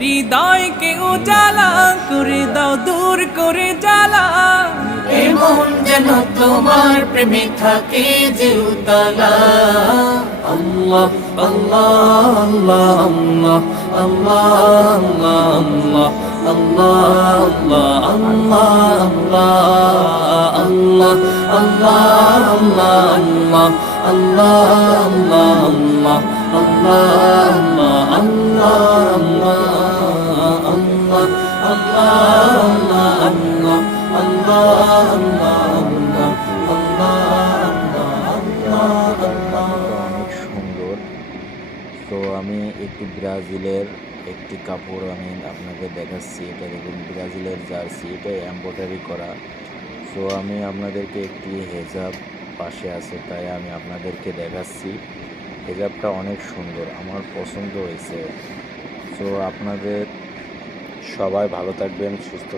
হৃদয়কে উজালা করে দাও, দূর করে জ্বালা। এমন যেন তোমার প্রেমে থাকে যে উতলা। আল্লাহ আল্লাহ আল্লাহ আল্লাহ আল্লাহ আল্লাহ আল্লাহ আল্লাহ আল্লাহ আল্লাহ আল্লাহ আল্লাহ আল্লাহ অনেক সুন্দর। তো আমি একটি ব্রাজিলের একটি কাপড় আমি আপনাকে দেখাচ্ছি। এটা দেখুন ব্রাজিলের জার্সি, এটা এমব্রয়ডারি করা। তো আমি আপনাদেরকে একটি হেজাব পাশে আছে, তাই আমি আপনাদেরকে দেখাচ্ছি। হেজাবটা অনেক সুন্দর, আমার পছন্দ হয়েছে। তো আপনাদের সবাই ভালো থাকবেন, সুস্থ